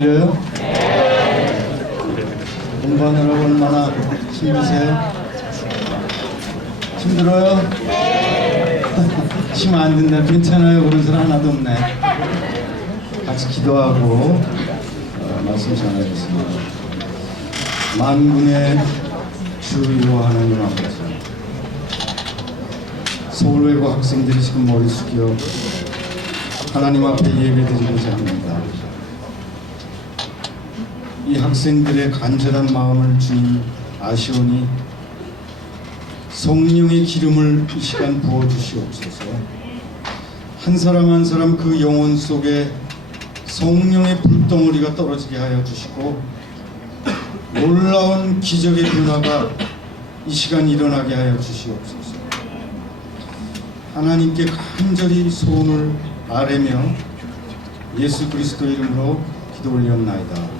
그래요? 공부하느라고 얼마나 힘드세요? 힘들어요? 힘 안 든다. 괜찮아요. 그런 사람 하나도 없네. 같이 기도하고 말씀 전하겠습니다. 만군의 주요 하나님 아버지, 서울외고 학생들이 지금 머리 숙여 하나님 앞에 예배드리고자 합니다. 이 학생들의 간절한 마음을 주님 아시오니 성령의 기름을 이 시간 부어주시옵소서. 한 사람 한 사람 그 영혼 속에 성령의 불덩어리가 떨어지게 하여 주시고 놀라운 기적의 변화가 이 시간 일어나게 하여 주시옵소서. 하나님께 간절히 소원을 아뢰며 예수 그리스도 이름으로 기도 올리옵나이다.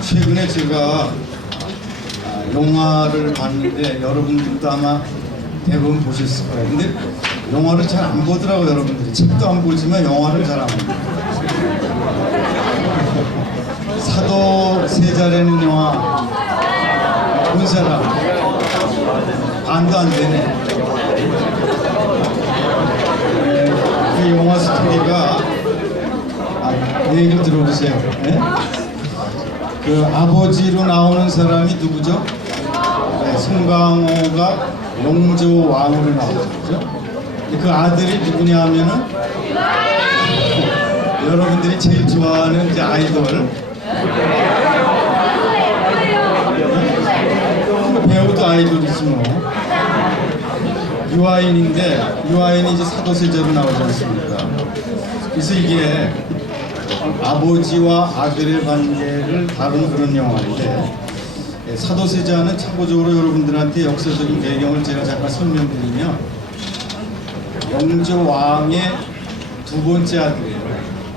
최근에 제가 영화를 봤는데 여러분들도 아마 대부분 보셨을 거예요. 근데 영화를 잘 안 보더라고요. 여러분들이 책도 안 보지만 영화를 잘 안 보고. 사도세자라는 영화 본 사람 반도 안 되네. 그 영화 스토리가 얘기를 들어보세요. 네? 그 아버지로 나오는 사람이 누구죠? 네, 송강호가 영조 왕으로 나오죠. 그 아들이 누구냐 하면은 여러분들이 제일 좋아하는 이제 아이돌 배우도 아이돌이지 뭐. 유아인인데 유아인이 이제 사도세자로 나오지 않습니까? 그래서 이게 아버지와 아들의 관계를 다룬 그런 영화인데, 사도세자는 참고적으로 여러분들한테 역사적인 배경을 제가 잠깐 설명드리면 영조 왕의 두 번째 아들이에요.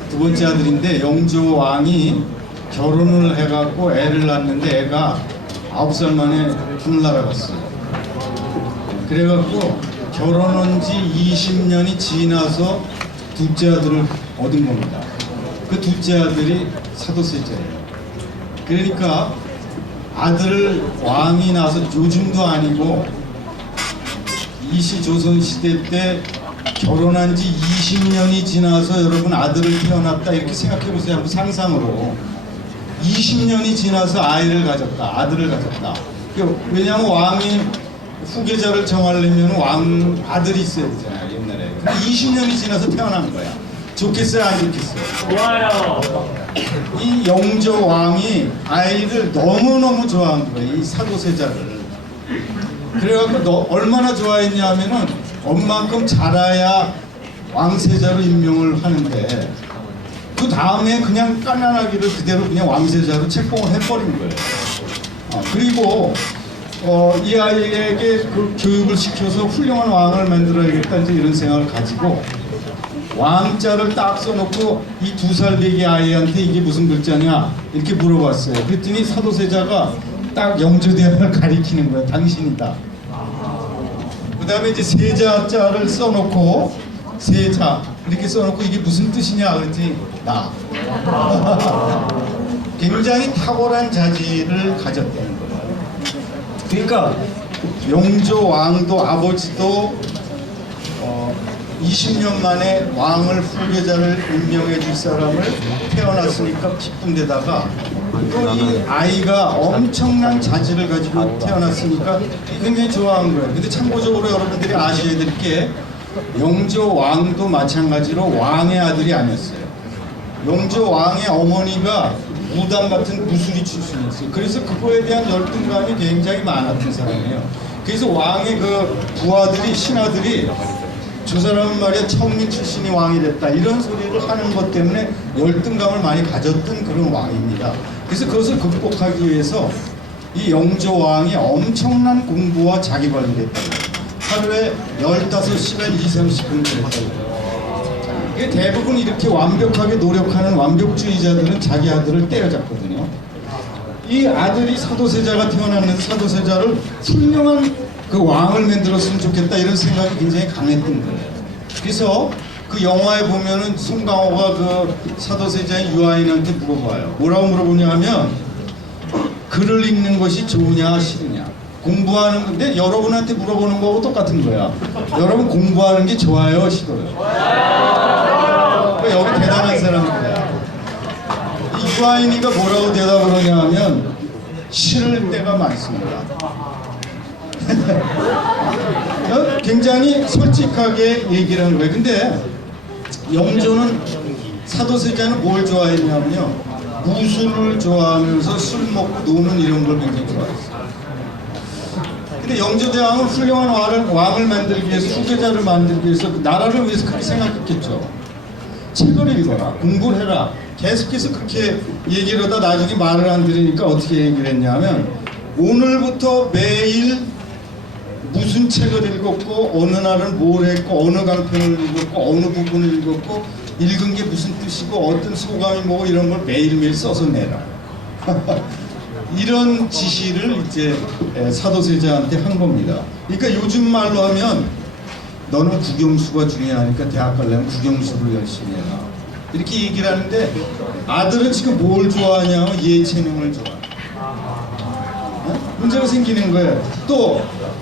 두 번째 아들인데 영조 왕이 결혼을 해갖고 애를 낳았는데 애가 9살 만에 하늘나라 갔어요. 그래갖고 결혼한 지 20년이 지나서 둘째 아들을 얻은 겁니다. 그 둘째 아들이 사도세자예요. 그러니까 아들 왕이 나서 요즘도 아니고 조선시대 때 결혼한 지 20년이 지나서 여러분 아들을 태어났다 이렇게 생각해 보세요. 한번 상상으로 20년이 지나서 아이를 가졌다, 아들을 가졌다. 왜냐하면 왕이 후계자를 정하려면 왕 아들이 있어야 되잖아요, 옛날에. 근데 20년이 지나서 태어난 거야. 좋겠어요, 안 좋겠어요? 좋아요. 이 영조 왕이 아이를 너무너무 좋아한 거예요, 이 사도세자를. 그래갖고 너 얼마나 좋아했냐 하면은 엄만큼 자라야 왕세자로 임명을 하는데 그 다음에 그냥 깐난하기를 그대로 그냥 왕세자로 책봉을 해버린 거예요. 그리고 이 아이에게 그 교육을 시켜서 훌륭한 왕을 만들어야겠다 이제 이런 생각을 가지고 왕자를 딱 써놓고 이 2살 배기 아이한테 이게 무슨 글자냐 이렇게 물어봤어요. 그랬더니 사도세자가 딱 영조대왕을 가리키는 거예요. 당신이다. 그 다음에 이제 세자자를 써놓고 세자 이렇게 써놓고 이게 무슨 뜻이냐 그랬더니 나. 굉장히 탁월한 자질을 가졌다는 거예요. 그러니까 영조 왕도 아버지도 20년 만에 왕을 후계자를 임명해 줄 사람을 태어났으니까 기쁜 데다가 또 이 아이가 엄청난 자질을 가지고 태어났으니까 굉장히 좋아한 거예요. 근데 참고적으로 여러분들이 아셔야 될 게 영조 왕도 마찬가지로 왕의 아들이 아니었어요. 영조 왕의 어머니가 무당 같은 무술이 출신이었어요. 그래서 그거에 대한 열등감이 굉장히 많았던 사람이에요. 그래서 왕의 그 부하들이 신하들이 저 사람은 말이야 청민 출신이 왕이 됐다 이런 소리를 하는 것 때문에 열등감을 많이 가졌던 그런 왕입니다. 그래서 그것을 극복하기 위해서 이 영조 왕이 엄청난 공부와 자기 관리를 했다고. 하루에 15시간 이상씩 공부를 했다고. 이게 대부분 이렇게 완벽하게 노력하는 완벽주의자들은 자기 아들을 때려잡거든요. 이 아들이 사도세자가 태어났는데 사도세자를 훌륭한 그 왕을 만들었으면 좋겠다 이런 생각이 굉장히 강했던 거예요. 그래서 그 영화에 보면은 송강호가 그 사도세자인 유아인한테 물어봐요. 뭐라고 물어보냐 하면 글을 읽는 것이 좋으냐 싫으냐. 공부하는 건데 여러분한테 물어보는 거하고 똑같은 거야. 여러분 공부하는 게 좋아요 싫어요? 그러니까 여기 대단한 사람입니다. 이 유아인이가 뭐라고 대답을 하냐 하면 싫을 때가 많습니다. 굉장히 솔직하게 얘기를 하는 거예요. 근데 영조는 사도세자는 뭘 좋아했냐면요, 무술을 좋아하면서 술 먹고 노는 이런 걸 굉장히 좋아했어요. 근데 영조대왕은 훌륭한 왕을 만들기 위해서, 후계자를 만들기 위해서 그 나라를 위해서 그렇게 생각했겠죠. 책을 읽어라, 공부를 해라. 계속해서 그렇게 얘기를 하다 나중에 말을 안 들으니까 어떻게 얘기를 했냐면, 오늘부터 매일 무슨 책을 읽었고 어느 날은 뭘 했고 어느 강편을 읽었고 어느 부분을 읽었고 읽은 게 무슨 뜻이고 어떤 소감이 뭐고 이런 걸 매일매일 써서 내라. 이런 지시를 이제 사도세자한테 한 겁니다. 그러니까 요즘 말로 하면 너는 국영수가 중요하니까 대학 가려면 국영수를 열심히 해라, 이렇게 얘기를 하는데, 아들은 지금 뭘 좋아하냐면 예체능을 좋아해. 문제가 생기는 거예요. 또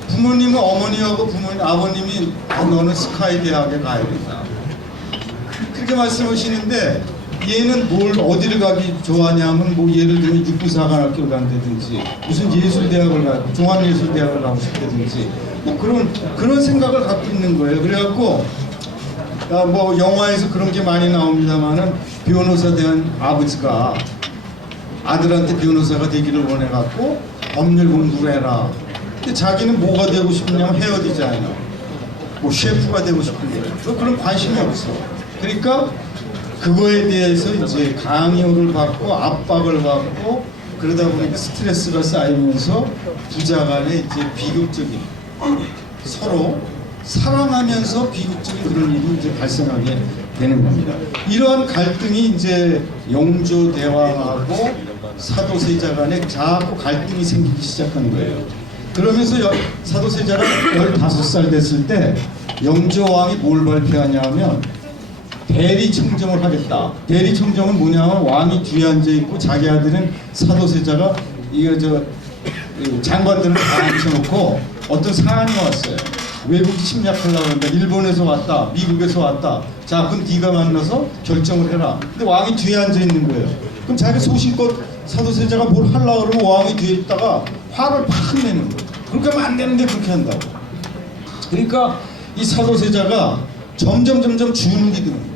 부모님은, 어머니하고 아버님이 너는 스카이 대학에 가야 된다, 그렇게 말씀하시는데, 얘는 뭘 어디를 가기 좋아하냐면 뭐 예를 들면 육부사관학교를 간다든지 무슨 예술대학을 가고 종합예술대학을 가고 싶다든지 뭐 그런 생각을 갖고 있는 거예요. 그래갖고 뭐 영화에서 그런 게 많이 나옵니다만은 변호사 된 아버지가 아들한테 변호사가 되기를 원해갖고 법률 공부를 해라. 근데 자기는 뭐가 되고 싶냐면 헤어 디자이너, 뭐 셰프가 되고 싶은 거예요. 또 그런 관심이 없어. 그러니까 그거에 대해서 이제 강요를 받고 압박을 받고 그러다 보니까 스트레스가 쌓이면서 부자간에 이제 비극적인, 서로 사랑하면서 비극적인 그런 일이 이제 발생하게 되는 겁니다. 이러한 갈등이 이제 영조 대왕하고 사도세자 간에 자꾸 갈등이 생기기 시작한 거예요. 그러면서 사도세자가 15살 됐을 때 영조왕이 뭘 발표하냐 하면 대리청정을 하겠다. 대리청정은 뭐냐면 왕이 뒤에 앉아 있고 자기 아들은 사도세자가 장관들을 다 앉혀놓고 어떤 사안이 왔어요. 외국이 침략하려고 한다. 일본에서 왔다, 미국에서 왔다. 자, 그럼 네가 만나서 결정을 해라. 근데 왕이 뒤에 앉아 있는 거예요. 그럼 자기 소신껏 사도세자가 뭘 하려고 그러면 왕이 뒤에 있다가 화를 팍 내는 거예요. 그렇게 하면 안 되는데 그렇게 한다고. 그러니까 이 사도세자가 점점 주눅이 드는 거예요.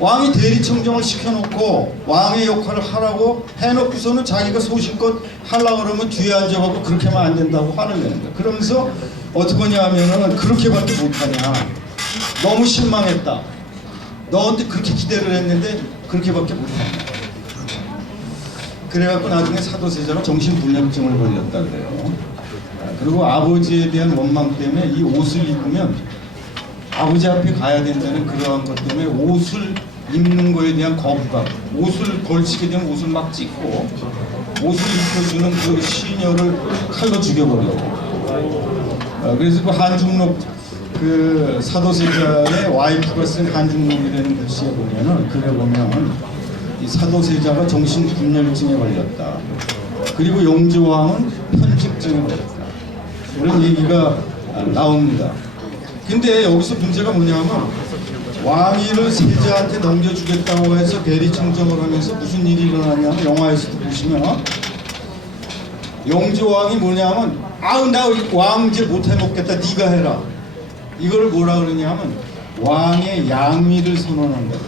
왕이 대리청정을 시켜놓고 왕의 역할을 하라고 해놓고서는 자기가 소신껏 하려고 그러면 뒤에 앉아가고 그렇게 하면 안 된다고 화를 내는 거야. 그러면서 어떻게 하냐 하면은 그렇게밖에 못하냐, 너무 실망했다, 너한테 그렇게 기대를 했는데 그렇게밖에 못하냐. 그래갖고 나중에 사도세자가 정신불량증을 걸렸다 그래요. 그리고 아버지에 대한 원망 때문에 이 옷을 입으면 아버지 앞에 가야 된다는 그러한 것 때문에 옷을 입는 거에 대한 거부감, 옷을 걸치게 되면 옷을 막 찢고 옷을 입혀주는 그 시녀를 칼로 죽여버리고, 그래서 그 한중록 그 사도세자의 와이프가 쓴 한중록이라는 글씨에 보면은, 글에 보면 이 사도세자가 정신분열증에 걸렸다, 그리고 영조왕은 편직증에 걸렸다, 이런 얘기가 나옵니다. 근데 여기서 문제가 뭐냐면 왕위를 세자한테 넘겨주겠다고 해서 대리청정을 하면서 무슨 일이 일어나냐면, 영화에서도 보시면 영조왕이 뭐냐면 아우 나 왕제 못해먹겠다, 네가 해라. 이걸 뭐라 그러냐면 왕의 양위를 선언한 거야.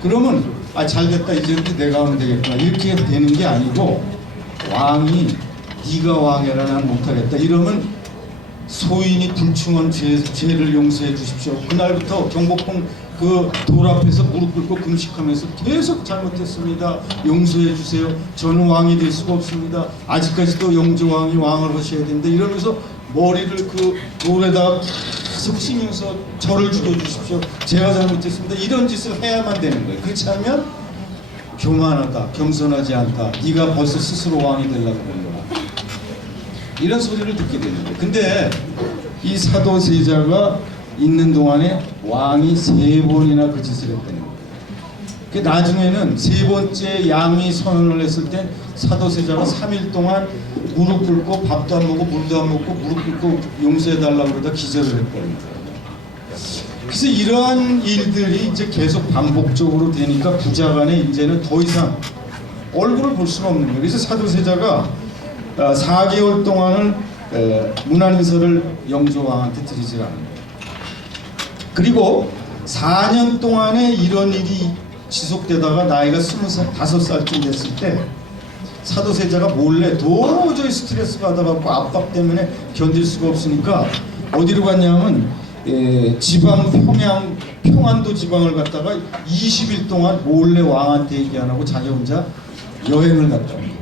그러면 잘됐다, 이제부터 내가 하면 되겠구나, 이렇게 되는 게 아니고 왕이 네가 왕해라, 난 못하겠다 이러면 소인이 불충한 죄를 용서해 주십시오. 그날부터 경복궁 그 돌 앞에서 무릎 꿇고 금식하면서 계속 잘못했습니다, 용서해 주세요, 저는 왕이 될 수가 없습니다, 아직까지도 영조왕이 왕을 하셔야 된다 이러면서 머리를 그 돌에다가 계속 치면서 저를 죽여주십시오, 제가 잘못했습니다, 이런 짓을 해야만 되는 거예요. 그렇지 않으면 교만하다, 겸손하지 않다, 네가 벌써 스스로 왕이 되려고 그러는 거야, 이런 소리를 듣게 되는 거예요. 근데 이 사도세자가 있는 동안에 왕이 3번이나 그 짓을 했다는 거예요. 그 나중에는 3번째 양이 선언을 했을 때 사도세자가 3일 동안 무릎 꿇고 밥도 안 먹고 물도 안 먹고 무릎 꿇고 용서해달라고 그러다 기절을 했다는 거예요. 그래서 이러한 일들이 이제 계속 반복적으로 되니까 부자간에 이제는 더 이상 얼굴을 볼 수가 없는 거예요. 그래서 사도세자가 4개월 동안을 문안인서를 영조왕한테 드리질 않은 거예요. 그리고 4년 동안에 이런 일이 지속되다가 나이가 25살쯤 됐을 때 사도세자가 몰래 도저히 스트레스 받아갖고 압박 때문에 견딜 수가 없으니까 어디로 갔냐면 지방 평안도 지방을 갔다가 20일 동안 몰래 왕한테 얘기 안 하고 자기 혼자 여행을 갔다 온 거예요.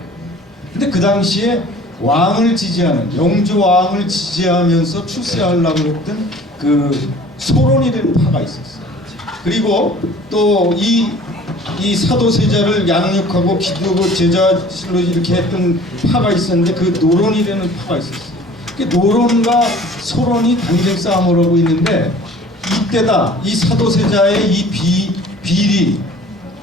근데 그 당시에 왕을 지지하는 영조왕을 지지하면서 출세하려고 했던 그 소론이라는 파가 있었어요. 그리고 또 이 사도세자를 양육하고 기도고 제자실로 이렇게 했던 파가 있었는데 그 노론이라는 파가 있었어요. 그 노론과 소론이 당쟁 싸움을 하고 있는데 이때다 이 사도세자의 이 비리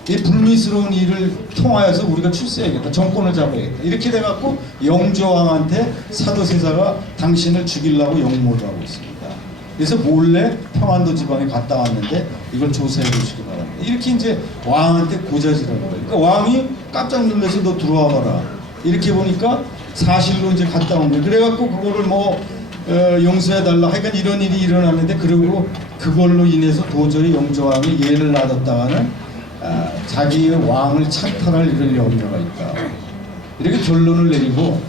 이 불미스러운 일을 통하여서 우리가 출세해야겠다, 정권을 잡아야겠다 이렇게 돼갖고 영조왕한테 사도세자가 당신을 죽이려고 영모를 하고 있습니다. 그래서 몰래 평안도 지방에 갔다 왔는데 이걸 조사해 보시기 바랍니다. 이렇게 이제 왕한테 고자질하는 거예요. 그러니까 왕이 깜짝 놀라서 너 들어와 봐라. 이렇게 보니까 사실로 이제 갔다 온 거예요. 그래갖고 그거를 용서해 달라. 하여간 이런 일이 일어났는데 그리고 그걸로 인해서 도저히 영조왕이 예를 놔뒀다가는 자기의 왕을 찬탈할 이런 염려가 있다. 이렇게 결론을 내리고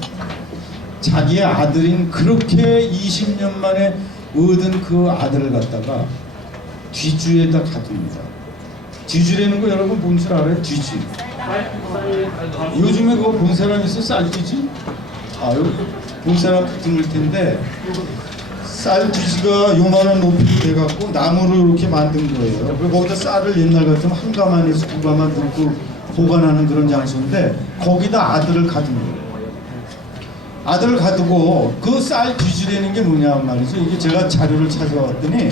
자기의 아들인 그렇게 20년 만에 얻은 그 아들을 갖다가 뒤주에다 가둡니다. 뒤주라는 거 여러분 뭔 줄 알아요? 뒤주. 요즘에 그거 본 사람 있어? 쌀뒤지? 여기 본 사람 드물 텐데 쌀뒤지가 요만한 높이 돼갖고 나무로 이렇게 만든 거예요. 그리고 거기다 쌀을 옛날 같으면 한 가마에서 두 가마 넣고 보관하는 그런 장소인데 거기다 아들을 가둔 거예요. 아들을 가두고 그 쌀 뒤지라는 게 뭐냐 말이죠. 이게 제가 자료를 찾아왔더니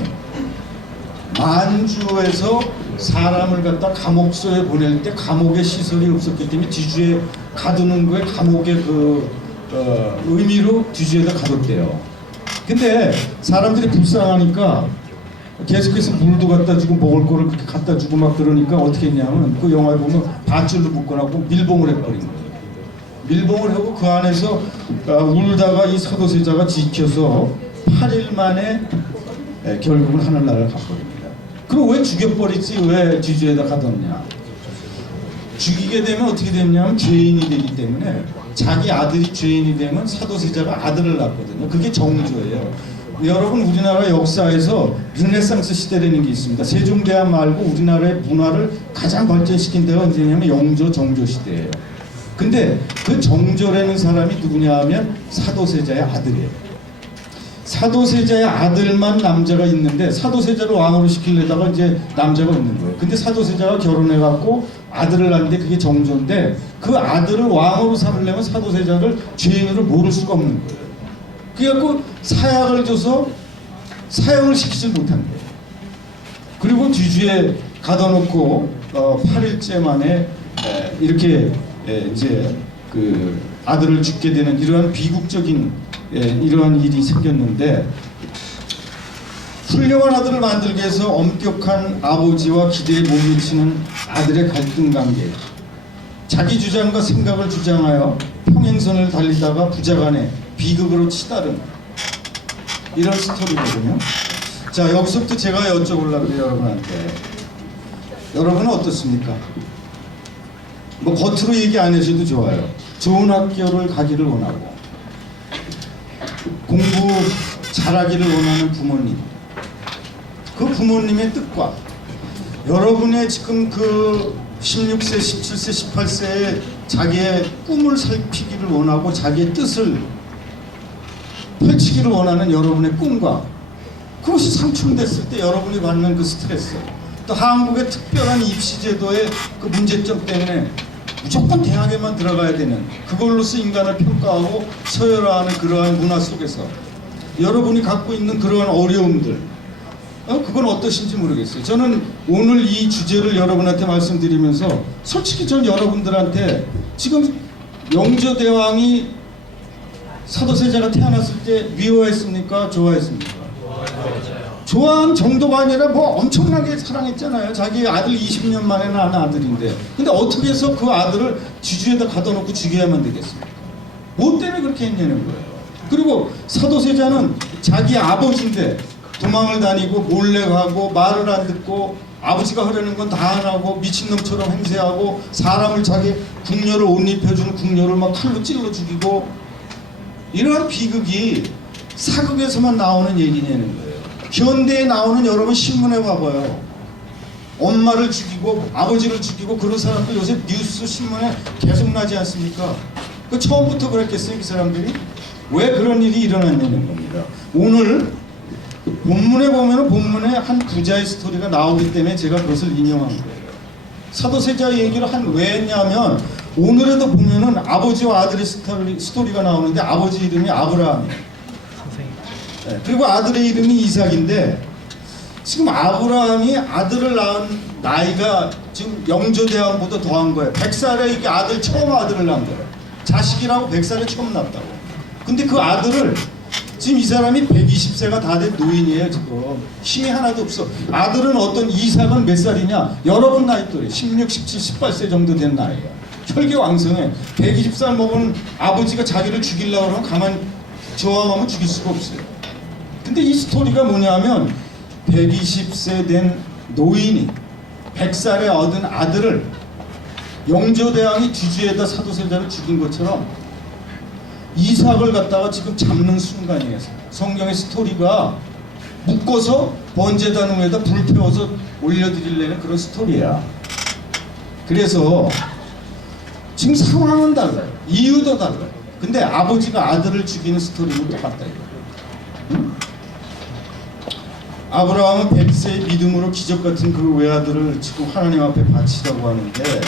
만주에서 사람을 갖다 감옥소에 보낼 때 감옥에 시설이 없었기 때문에 뒤주에 가두는 거에 감옥의 의미로 뒤주에다 가뒀대요. 근데 사람들이 불쌍하니까 계속해서 물도 갖다 주고 먹을 거를 그렇게 갖다 주고 막 그러니까 어떻게 했냐면 그 영화에 보면 밧줄로 묶어놓고 밀봉을 해버린 거예요. 밀봉을 하고 그 안에서 울다가 이 사도세자가 지켜서 8일 만에 결국은 하늘나라를 가버립니다. 그럼 왜 죽여버리지? 왜 뒤주에다 가뒀냐? 죽이게 되면 어떻게 되냐면 죄인이 되기 때문에 자기 아들이 죄인이 되면 사도세자가 아들을 낳거든요. 그게 정조예요. 여러분 우리나라 역사에서 르네상스 시대라는 게 있습니다. 세종대왕 말고 우리나라의 문화를 가장 발전시킨 데가 언제냐면 영조, 정조 시대예요. 근데 그 정조라는 사람이 누구냐 하면 사도세자의 아들이에요. 사도세자의 아들만 남자가 있는데 사도세자를 왕으로 시키려다가 이제 남자가 없는 거예요. 근데 사도세자가 결혼해갖고 아들을 낳는데 그게 정조인데 그 아들을 왕으로 삼으려면 사도세자를 죄인으로 모를 수가 없는 거예요. 그래갖고 사약을 줘서 사형을 시키지 못한 거예요. 그리고 뒤주에 가둬놓고 8일째 만에 이렇게 이제 그 아들을 죽게 되는 이러한 비극적인 이러한 일이 생겼는데 훌륭한 아들을 만들기 위해서 엄격한 아버지와 기대에 못 미치는 아들의 갈등 관계, 자기 주장과 생각을 주장하여 평행선을 달리다가 부자간에 비극으로 치달은 이런 스토리거든요. 자, 여기서부터 제가 여쭤보려고 해요, 여러분한테. 여러분은 어떻습니까? 뭐 겉으로 얘기 안 하셔도 좋아요. 좋은 학교를 가기를 원하고 공부 잘하기를 원하는 부모님, 그 부모님의 뜻과 여러분의 지금 그 16세, 17세, 18세에 자기의 꿈을 살피기를 원하고 자기의 뜻을 펼치기를 원하는 여러분의 꿈과 그것이 상충됐을 때 여러분이 받는 그 스트레스, 또 한국의 특별한 입시제도의 그 문제점 때문에 무조건 대학에만 들어가야 되는 그걸로서 인간을 평가하고 서열화하는 그러한 문화 속에서 여러분이 갖고 있는 그러한 어려움들, 그건 어떠신지 모르겠어요. 저는 오늘 이 주제를 여러분한테 말씀드리면서 솔직히 전 여러분들한테 지금 영조대왕이 사도세자가 태어났을 때 미워했습니까? 좋아했습니까? 좋아한 정도가 아니라 뭐 엄청나게 사랑했잖아요. 자기 아들 20년 만에 낳은 아들인데. 근데 어떻게 해서 그 아들을 지주에다 가둬놓고 죽여야만 되겠습니까? 뭐 때문에 그렇게 했냐는 거예요. 그리고 사도세자는 자기 아버지인데 도망을 다니고 몰래 가고 말을 안 듣고 아버지가 하려는 건 다 안 하고 미친놈처럼 행세하고 사람을 자기 궁녀를 옷 입혀주는 궁녀를 막 칼로 찔러 죽이고 이러한 비극이 사극에서만 나오는 얘기냐는 거예요. 현대에 나오는 여러분 신문에 봐봐요. 엄마를 죽이고 아버지를 죽이고 그런 사람들 요새 뉴스 신문에 계속 나지 않습니까? 그 처음부터 그랬겠어요, 이 사람들이? 왜 그런 일이 일어났냐는 겁니다. 오늘 본문에 보면 본문에 한 부자의 스토리가 나오기 때문에 제가 그것을 인용한 거예요. 사도세자 얘기를 왜 했냐면 오늘에도 보면은 아버지와 아들의 스토리가 나오는데 아버지 이름이 아브라함이에요. 네, 그리고 아들의 이름이 이삭인데 지금 아브라함이 아들을 낳은 나이가 지금 영조대왕보다 더한 거예요. 100살에 이게 아들 처음 아들을 낳은 거예요. 자식이라고 100살에 처음 낳았다고. 근데 그 아들을 지금 이 사람이 120세가 다 된 노인이에요. 지금 힘이 하나도 없어. 아들은 어떤 이삭은 몇 살이냐? 여러분 나이 또래 16, 17, 18세 정도 된 나이야. 혈기왕성해. 120살 먹은 아버지가 자기를 죽이려고 하면 가만히 저항하면 죽일 수가 없어요. 근데 이 스토리가 뭐냐면 120세 된 노인이 100살에 얻은 아들을 영조대왕이 뒤주에다 사도세자를 죽인 것처럼 이삭을 갖다가 지금 잡는 순간이에요. 성경의 스토리가 묶어서 번제단 위에다 불 태워서 올려드리려는 그런 스토리야. 그래서 지금 상황은 달라요. 이유도 달라요. 근데 아버지가 아들을 죽이는 스토리는 똑같다 이거. 응? 아브라함은 100세의 믿음으로 기적같은 그 외아들을 지금 하나님 앞에 바치라고 하는데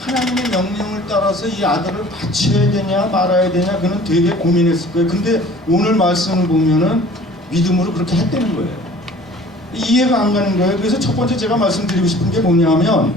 하나님의 명령을 따라서 이 아들을 바쳐야 되냐 말아야 되냐 그는 되게 고민했을 거예요. 근데 오늘 말씀을 보면은 믿음으로 그렇게 했다는 거예요. 이해가 안 가는 거예요. 그래서 첫 번째 제가 말씀드리고 싶은 게 뭐냐면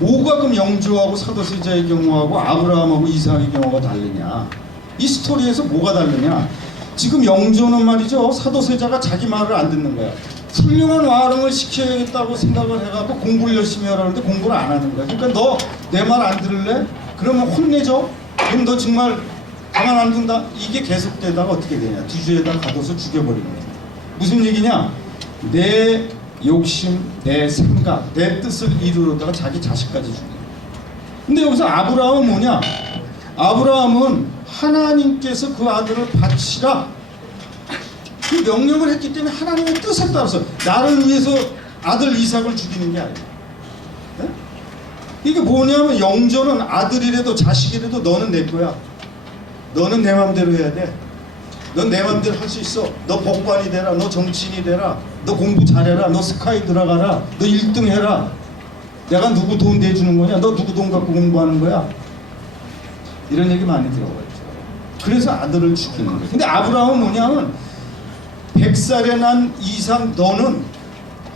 뭐가 그럼 영조하고 사도세자의 경우하고 아브라함하고 이삭의 경우가 다르냐. 이 스토리에서 뭐가 다르냐. 지금 영조는 말이죠. 사도세자가 자기 말을 안 듣는 거야. 훌륭한 와름을 시켜야겠다고 생각을 해갖고 공부를 열심히 하라는데 공부를 안 하는 거야. 그러니까 너 내 말 안 들을래? 그러면 혼내줘? 그럼 너 정말 가만 안 둔다? 이게 계속되다가 어떻게 되냐. 뒤주에다 가둬서 죽여버리는 거야. 무슨 얘기냐? 내 욕심, 내 생각, 내 뜻을 이루려다가 자기 자식까지 죽이는 거야. 근데 여기서 아브라함은 뭐냐? 아브라함은 하나님께서 그 아들을 바치라 그 명령을 했기 때문에 하나님의 뜻에 따라서 나를 위해서 아들 이삭을 죽이는 게 아니에요. 네? 이게 뭐냐면 영조는 아들이라도 자식이라도 너는 내 거야. 너는 내 맘대로 해야 돼. 넌 내 맘대로 할 수 있어. 너 법관이 되라. 너 정치인이 되라. 너 공부 잘해라. 너 스카이 들어가라. 너 1등 해라. 내가 누구 돈 대주는 거냐? 너 누구 돈 갖고 공부하는 거야? 이런 얘기 많이 들어봤죠. 그래서 아들을 죽이는 거예요. 근데 아브라함은 뭐냐면 100살에 난 이상 너는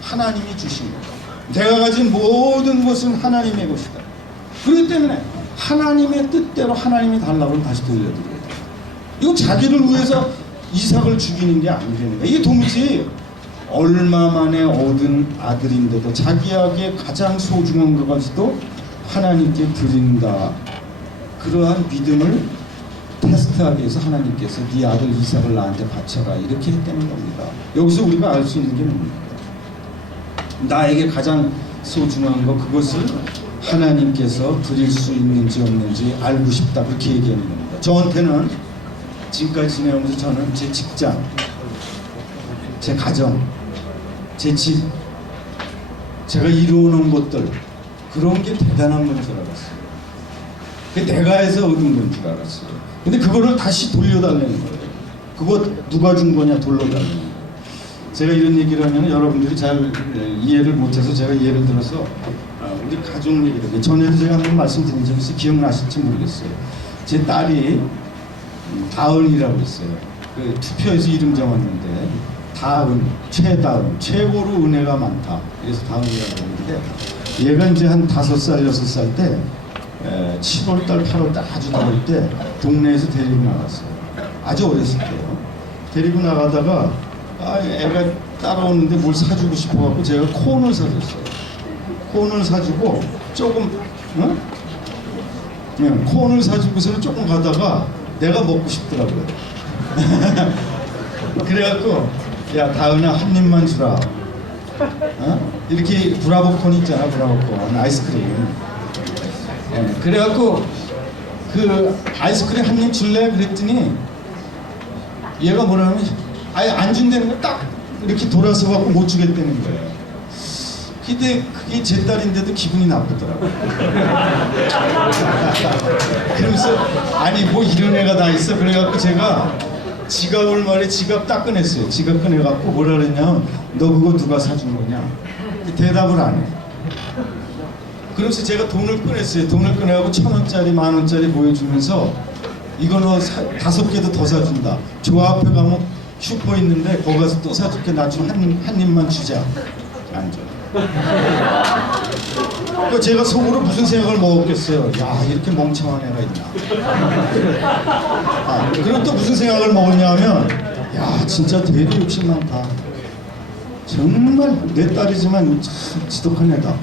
하나님이 주신 거다. 내가 가진 모든 것은 하나님의 것이다. 그렇기 때문에 하나님의 뜻대로 하나님이 달라고 하면 다시 돌려드려야 돼. 이거 자기를 위해서 이삭을 죽이는 게 아니라는 거야. 이게 도무지 얼마 만에 얻은 아들인데도 자기에게 가장 소중한 것 가지도 하나님께 드린다. 그러한 믿음을 테스트하기 위해서 하나님께서 네 아들 이삭을 나한테 바쳐라 이렇게 했다는 겁니다. 여기서 우리가 알 수 있는 게 뭡니까? 나에게 가장 소중한 거 그것을 하나님께서 드릴 수 있는지 없는지 알고 싶다 그렇게 얘기하는 겁니다. 저한테는 지금까지 지내오면서 저는 제 직장, 제 가정, 제 집, 제가 이루어놓은 것들 그런 게 대단한 건 줄 알았어요. 그게 내가 해서 얻은 건 줄 알았어요. 근데 그거를 다시 돌려달라는 거예요. 그거 누가 준 거냐 돌려달라는 거예요. 제가 이런 얘기를 하면 여러분들이 잘 이해를 못해서 제가 예를 들어서 우리 가족 얘기를 전에도 제가 한번 말씀드린 적이 있어요. 기억나실지 모르겠어요. 제 딸이 다은이라고 있어요. 그 투표에서 이름 정했는데 다은, 최다은, 최고로 은혜가 많다. 그래서 다은이라고 하는데 얘가 이제 한 5살, 6살 때 7월달, 8월달 아주 더울 때 동네에서 데리고 나갔어요. 아주 어렸을 때요. 데리고 나가다가 애가 따라오는데 뭘 사주고 싶어갖고 제가 콘을 사줬어요. 콘을 사주고 조금 콘을 사주고서는 조금 가다가 내가 먹고 싶더라고요. 그래갖고 야 다은아 한 입만 주라. 이렇게 브라보콘 있잖아, 브라보콘 아이스크림. 그래갖고 그 아이스크림 한 입 줄래? 그랬더니 얘가 뭐라면 아예 안 준다는 거 딱 이렇게 돌아서 갖고 못 주겠다는 거예요. 근데 그게 제 딸인데도 기분이 나쁘더라고요. 그러면서 아니 뭐 이런 애가 다 있어. 그래갖고 제가 지갑을 말해 지갑 딱 꺼냈어요. 지갑 꺼내갖고 뭐라 그랬냐면 너 그거 누가 사준 거냐? 대답을 안 해. 그래서 제가 돈을 꺼냈어요. 돈을 꺼내갖고 1,000원짜리, 10,000원짜리 보여주면서 이거 너 5개도 더 사준다. 저 앞에 가면 슈퍼 있는데 거기 가서 또 사줄게. 나 좀 한 입만 주자. 안 줘. 그 제가 속으로 무슨 생각을 먹었겠어요. 야 이렇게 멍청한 애가 있나. 그리고 또 무슨 생각을 먹었냐면 야 진짜 되게 욕심 많다. 정말 내 딸이지만 참 지독한 애다.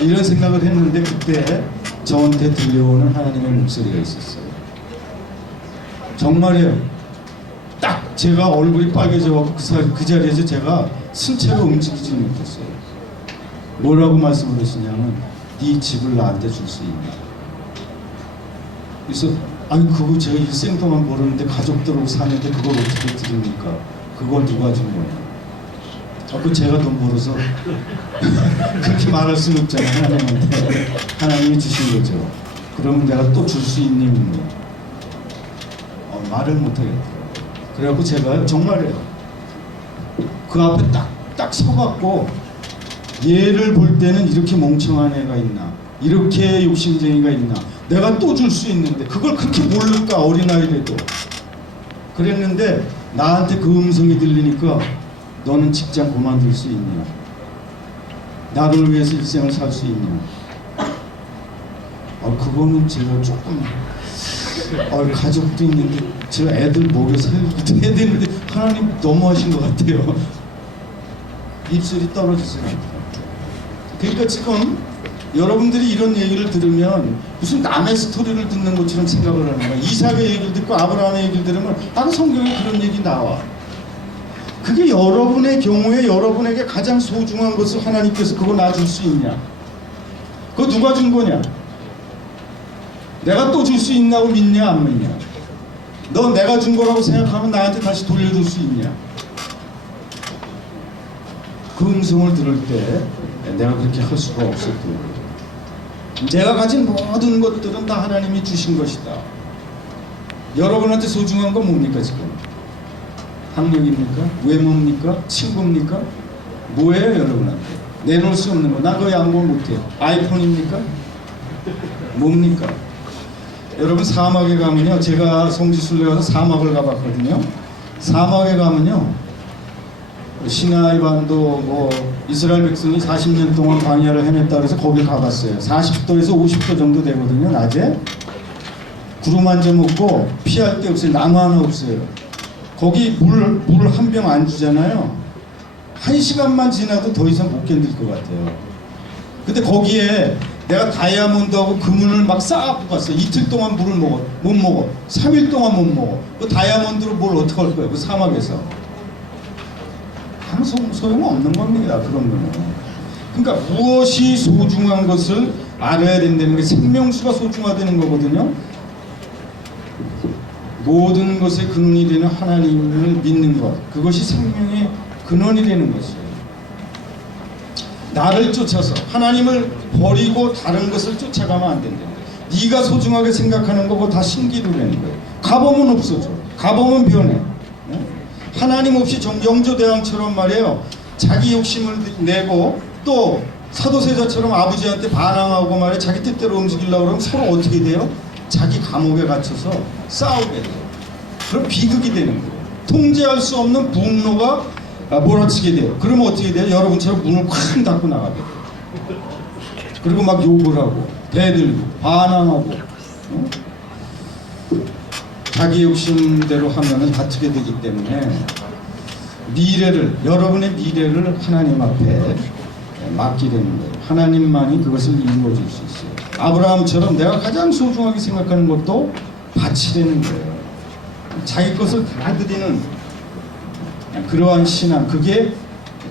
이런 생각을 했는데 그때 저한테 들려오는 하나님의 목소리가 있었어요. 정말이에요. 딱 제가 얼굴이 빨개져갖고 그 자리에서 제가 신체로 움직이지 못했어요. 뭐라고 말씀을 하시냐면 네 집을 나한테 줄 수 있냐. 그래서 아니 그거 제가 일생 동안 모르는데 가족들하고 사는데 그걸 어떻게 드립니까? 그걸 누가 준 거냐. 그 제가 돈 벌어서 그렇게 말할 수는 없잖아요. 하나님한테. 하나님이 주신 거죠. 그러면 내가 또 줄 수 있는 말을 못하겠더라고요. 그래갖고 제가 정말이에요. 그 앞에 딱 서갖고 얘를 볼 때는 이렇게 멍청한 애가 있나, 이렇게 욕심쟁이가 있나, 내가 또 줄 수 있는데 그걸 그렇게 모를까 어린아이라도. 그랬는데 나한테 그 음성이 들리니까 너는 직장 그만둘 수 있냐, 나를 위해서 일생을 살 수 있냐. 그거는 제가 조금 가족도 있는데 제가 애들 먹여 살기도 해야 되는데 하나님 너무하신 것 같아요. 입술이 떨어지지가 않더라고요. 그러니까 지금 여러분들이 이런 얘기를 들으면 무슨 남의 스토리를 듣는 것처럼 생각을 하는 거야. 이삭의 얘기를 듣고 아브라함의 얘기를 들으면 성경에 그런 얘기 나와. 그게 여러분의 경우에 여러분에게 가장 소중한 것을 하나님께서 그거 놔줄 수 있냐? 그거 누가 준 거냐? 내가 또 줄 수 있나고 믿냐 안 믿냐? 너 내가 준 거라고 생각하면 나한테 다시 돌려줄 수 있냐? 그 음성을 들을 때 내가 그렇게 할 수가 없었던 거예요. 내가 가진 모든 것들은 다 하나님이 주신 것이다. 여러분한테 소중한 건 뭡니까 지금? 학력입니까? 외모입니까? 친구입니까? 뭐예요 여러분한테? 내놓을 수 없는 거. 난 그거 양보 못해요. 아이폰입니까? 뭡니까? 여러분 사막에 가면요, 제가 성지순례 가서 사막을 가봤거든요. 사막에 가면요, 시나이 반도 뭐 이스라엘 백성이 40년 동안 광야를 헤맸다 그래서 거기 가봤어요. 40도에서 50도 정도 되거든요. 낮에 구름 한 점 없고 피할 데 없어요. 나무 하나 없어요. 거기 물 한 병 안 주잖아요. 1시간만 지나도 더 이상 못 견딜 것 같아요. 근데 거기에 내가 다이아몬드하고 금은을 막 쌓아갖고 갔어요. 이틀 동안 물을 못 먹어. 3일 동안 못 먹어. 그 다이아몬드로 뭘 어떻게 할 거예요? 그 사막에서. 아무 소용없는 겁니다. 그런 거는. 그러니까 무엇이 소중한 것을 알아야 된다는 게 생명수가 소중하다는 거거든요. 모든 것의 근원이 되는 하나님을 믿는 것, 그것이 생명의 근원이 되는 것이에요. 나를 쫓아서 하나님을 버리고 다른 것을 쫓아가면 안 된다. 네가 소중하게 생각하는 거고 다 신기루라는 거예요. 가보면 없어져. 가보면 변해. 하나님 없이 영조대왕처럼 말이에요. 자기 욕심을 내고 또 사도세자처럼 아버지한테 반항하고 말이에요. 자기 뜻대로 움직이려고 그러면 서로 어떻게 돼요? 자기 감옥에 갇혀서 싸우게 돼요. 그럼 비극이 되는 거예요. 통제할 수 없는 분노가 몰아치게 돼요. 그러면 어떻게 돼요? 여러분처럼 문을 쾅 닫고 나가게 돼요. 그리고 막 욕을 하고 대들고 반항하고 자기 욕심대로 하면은 다투게 되기 때문에 여러분의 미래를 하나님 앞에 맡기려는 거예요. 하나님만이 그것을 이루어줄 수 있어요. 아브라함처럼 내가 가장 소중하게 생각하는 것도 바치려는 거예요. 자기 것을 다 드리는 그러한 신앙, 그게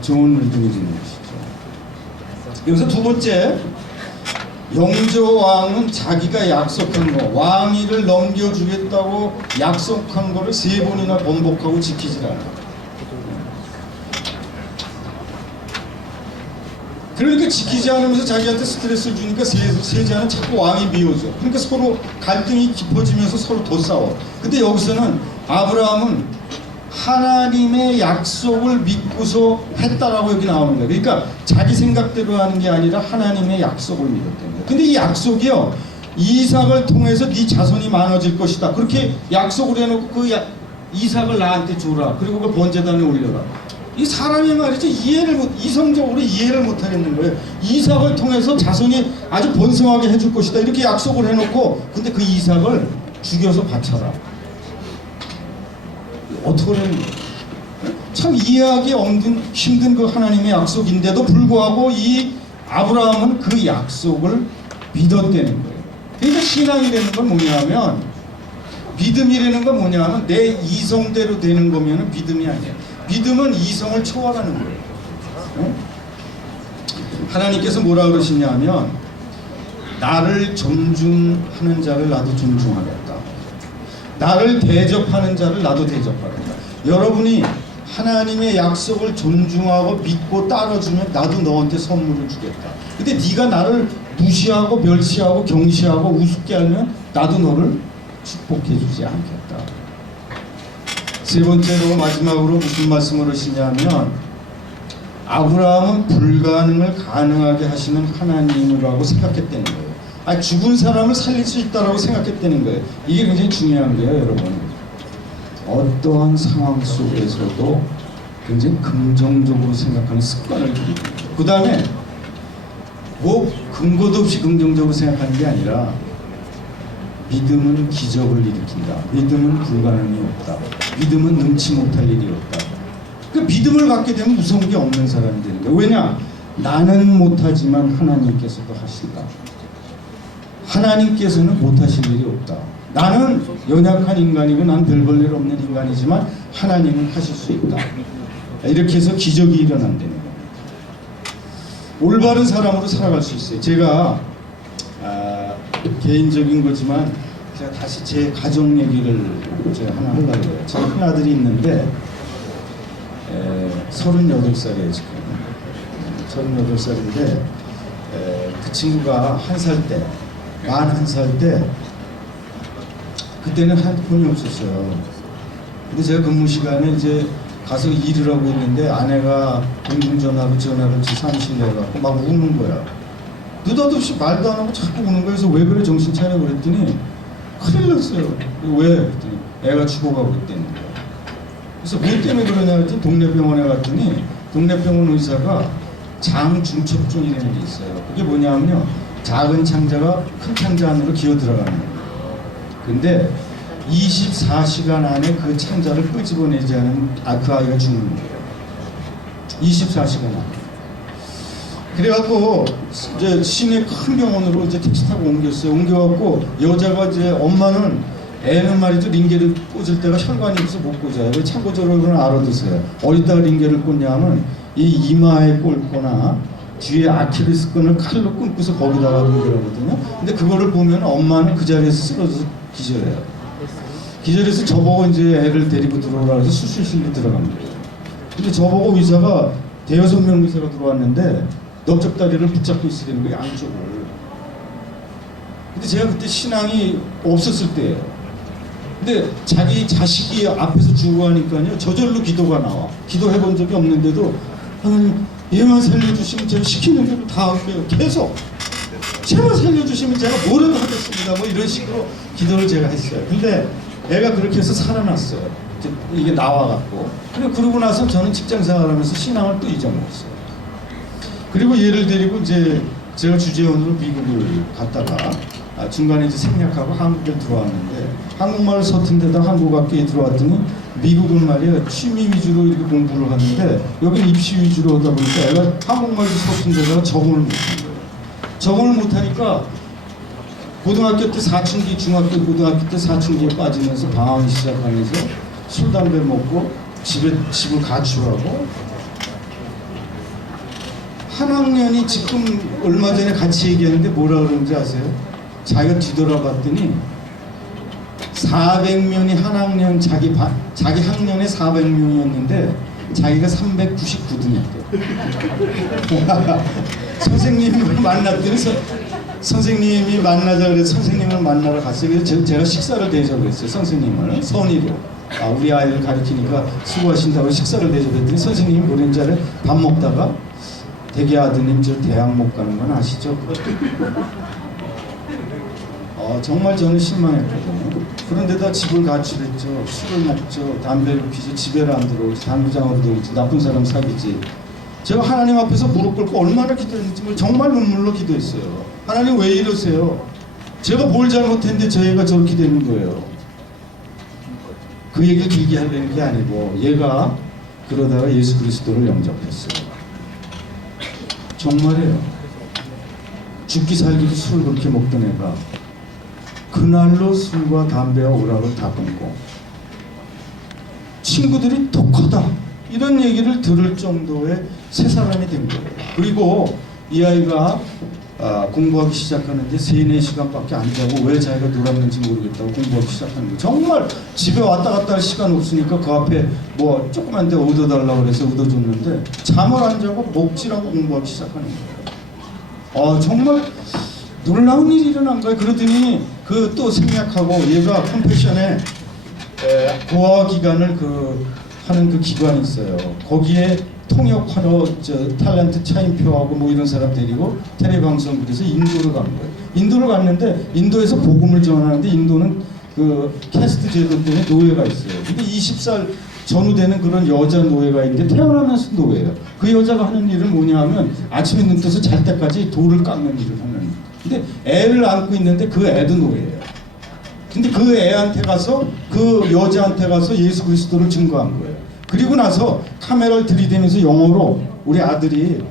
좋은 믿음이 되는 것이죠. 여기서 두 번째, 영조왕은 자기가 약속한 거, 왕위를 넘겨주겠다고 약속한 거를 3번이나 번복하고 지키질 않아요. 그러니까 지키지 않으면서 자기한테 스트레스를 주니까 세자는 자꾸 왕이 미워져. 그러니까 서로 갈등이 깊어지면서 서로 더 싸워. 근데 여기서는 아브라함은 하나님의 약속을 믿고서 했다라고 여기 나오는 거예요. 그러니까 자기 생각대로 하는 게 아니라 하나님의 약속을 믿었던 거예요. 근데 이 약속이요, 이삭을 통해서 네 자손이 많아질 것이다. 그렇게 약속을 해놓고 그 이삭을 나한테 줘라. 그리고 그걸 번제단에 올려라. 이 사람이 말이죠, 이성적으로 이해를 못 하겠는 거예요. 이삭을 통해서 자손이 아주 번성하게 해줄 것이다. 이렇게 약속을 해놓고, 근데 그 이삭을 죽여서 바쳐라. 어떻게 하는 거예요? 참 이해하기 힘든 그 하나님의 약속인데도 불구하고 이 아브라함은 그 약속을 믿었다는 거예요. 그러니까 신앙이라는 건 뭐냐면, 믿음이라는 건 뭐냐면 내 이성대로 되는 거면 믿음이 아니에요. 믿음은 이성을 초월하는 거예요. 네? 하나님께서 뭐라 그러시냐면, 나를 존중하는 자를 나도 존중하겠다. 나를 대접하는 자를 나도 대접하겠다. 여러분이 하나님의 약속을 존중하고 믿고 따라주면 나도 너한테 선물을 주겠다. 근데 네가 나를 무시하고 멸시하고 경시하고 우습게 하면 나도 너를 축복해 주지 않겠다. 세 번째로 마지막으로 무슨 말씀을 하시냐면, 아브라함은 불가능을 가능하게 하시는 하나님이라고 생각했다는 거예요. 죽은 사람을 살릴 수 있다라고 생각했다는 거예요. 이게 굉장히 중요한 거예요, 여러분. 어떠한 상황 속에서도 굉장히 긍정적으로 생각하는 습관을 들이는 거예요. 그 다음에 뭐 근거도 없이 긍정적으로 생각하는 게 아니라, 믿음은 기적을 일으킨다. 믿음은 불가능이 없다. 믿음은 능치 못할 일이 없다. 그 믿음을 갖게 되면 무서운 게 없는 사람이 되는 거예요. 왜냐? 나는 못하지만 하나님께서도 하신다. 하나님께서는 못하실 일이 없다. 나는 연약한 인간이고 난 별 볼 일 없는 인간이지만 하나님은 하실 수 있다. 이렇게 해서 기적이 일어난다는 겁니다. 올바른 사람으로 살아갈 수 있어요. 제가 개인적인 거지만 제가 다시 제 가정 얘기를 제가 하나 하려고 해요. 제가 큰 아들이 있는데 38살이에요 지금. 38살인데 그 친구가 41살 때 그때는 핸드폰이 없었어요. 근데 제가 근무 시간에 이제 가서 일을 하고 있는데 아내가 공중전화로 전화를 제 사무실에 해갖고 막 우는 거야. 느닷없이 말도 안 하고 자꾸 우는 거야. 그래서 왜 그래 정신 차려 그랬더니 큰일 났어요. 왜? 그랬더니 애가 죽어가고 있다는 거야. 그래서 뭐 때문에 그러냐 했더니 동네 병원에 갔더니 동네 병원 의사가 장중첩종이라는 게 있어요. 그게 뭐냐면요, 작은 창자가 큰 창자 안으로 기어 들어가는 거예요. 근데 24시간 안에 그 창자를 끄집어내지 않으면 그 아이가 죽는 거예요. 24시간 안에. 그래갖고 이제 시내 큰 병원으로 이제 택시 타고 옮겼어요. 옮겨갖고 여자가 이제 엄마는 애는 말이죠, 링게를 꽂을 때가 혈관이 없어서 못 꽂아요. 참고적으로는 알아두세요. 어디다가 링게를 꽂냐면 이 이마에 꽂거나 뒤에 아킬레스건을 칼로 끊고서 거기다가 링게를 하거든요. 근데 그거를 보면 엄마는 그 자리에서 쓰러져서 기절해요. 기절해서 저보고 이제 애를 데리고 들어오라 해서 수술실로 들어갑니다. 근데 저보고 의사가 대여섯 명 의사가 들어왔는데 넓적다리를 붙잡고 있으려는 거예요, 양쪽을. 근데 제가 그때 신앙이 없었을 때예요. 근데 자기 자식이 앞에서 죽어가니까요, 저절로 기도가 나와. 기도해본 적이 없는데도 하나님 얘만 살려주시면 제가 시키는 대로 다 할게요. 계속 제발 살려주시면 제가 뭐라도 하겠습니다. 뭐 이런 식으로 기도를 제가 했어요. 근데 애가 그렇게 해서 살아났어요. 이게 나와갖고 그러고 나서 저는 직장 생활하면서 신앙을 또 잊어먹었어요. 그리고 예를 들고 이제 제가 주재원으로 미국을 갔다가 중간에 이제 생략하고 한국에 들어왔는데 한국말을 서툰 데다 한국학교에 들어왔더니 미국은 말이야 취미 위주로 이렇게 공부를 하는데 여기는 입시 위주로 하다 보니까 애가 한국말도 서툰 데다가 적응을 못한 거예요. 적응을 못하니까 고등학교 때 사춘기, 중학교 고등학교 때 사춘기에 빠지면서 방황이 시작하면서 술 담배 먹고 집을 가출하고 한 학년이 지금 얼마 전에 같이 얘기했는데 뭐라 그러는지 아세요? 자기가 뒤돌아봤더니 400명이 한 학년 자기 학년에 400명이었는데 자기가 399등이었대요. 선생님을 만났더니 선생님이 만나자 그래서 선생님을 만나러 갔어요. 그래서 제가 식사를 대접했어요. 선생님을 선의로. 우리 아이를 가르치니까 수고하신다고 식사를 대접했더니 선생님이 뭐랬는지 알아요? 밥 먹다가 대개 아드님 저 대학 못 가는 건 아시죠? 정말 저는 실망했거든요. 그런데다 집을 가출했죠. 술을 먹죠. 담배를 피죠. 집에를 안 들어오지. 당구장으로 들어오지. 나쁜 사람 사귀지. 제가 하나님 앞에서 무릎 꿇고 얼마나 기도했는지 정말 눈물로 기도했어요. 하나님 왜 이러세요? 제가 뭘 잘못했는데 저 애가 저렇게 되는 거예요. 그 얘기를 길게 하려는 게 아니고 얘가 그러다가 예수 그리스도를 영접했어요. 정말이에요. 죽기 살기도 술을 그렇게 먹던 애가 그날로 술과 담배와 오락을 다 끊고 친구들이 독하다 이런 얘기를 들을 정도의 새 사람이 된 거예요. 그리고 이 아이가 공부하기 시작하는데 3-4시간밖에 안 자고 왜 자기가 놀았는지 모르겠다고 공부하기 시작하는 거예요. 정말 집에 왔다 갔다 할 시간 없으니까 그 앞에 뭐 조그만 데 얻어달라고 그래서 얻어줬는데 잠을 안 자고 먹지라고 공부하기 시작하는 거예요. 정말 놀라운 일이 일어난 거예요. 그러더니 그 또 생략하고 얘가 컴패션에 고아 기관을 하는 그 기관이 있어요. 거기에 통역하러 탤런트 차인표하고 뭐 이런 사람 데리고 텔레방송국에서 인도를 간 거예요. 인도를 갔는데 인도에서 복음을 전하는데 인도는 그 캐스트 제도 때문에 노예가 있어요. 근데 20살 전후되는 그런 여자 노예가 있는데 태어나면서 노예예요. 그 여자가 하는 일은 뭐냐 하면 아침에 눈 떠서 잘 때까지 돌을 깎는 일을 하는. 근데 애를 안고 있는데 그 애도 노예예요. 근데 그 애한테 가서 그 여자한테 가서 예수 그리스도를 증거한 거예요. 그리고 나서 카메라를 들이대면서 영어로 우리 아들이